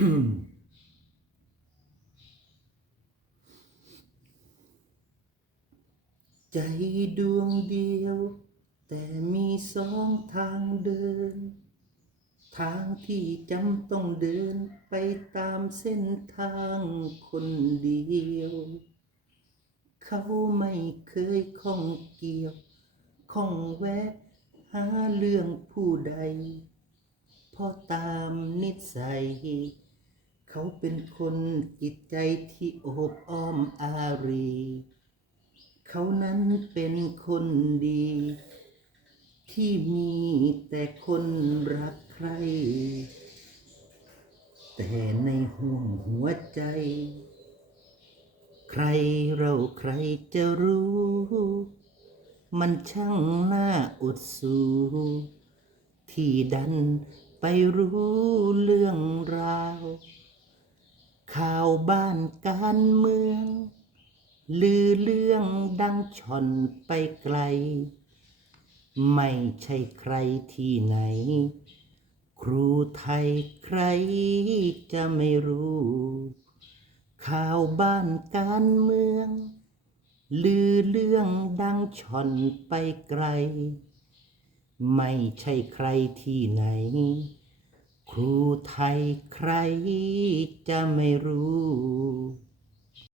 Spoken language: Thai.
ใจดวงเดียว แต่มีสองทางเดิน ทางที่จำต้องเดินไปตามเส้นทางคนเดียว เขาไม่เคยข้องเกี่ยวข้องแวะหาเรื่องผู้ใดเพราะตามนิสัย เขาเป็นคนจิตใจที่โอบอ้อมอารี เขานั้นเป็นคนดี ที่มีแต่คนรักใคร แต่ในห่วงหัวใจ ใครเราใครจะรู้ มันช่างน่าอดสูที่ดันไปรู้เรื่องราว ข่าวบ้านการเมือง ลือเรื่องดังช่อนไปไกล ไม่ใช่ใครที่ไหน ครูไทยใครจะไม่รู้ ข่าวบ้านการเมือง ลือเรื่องดังช่อนไปไกล ไม่ใช่ใครที่ไหน ครูไทยใครจะไม่รู้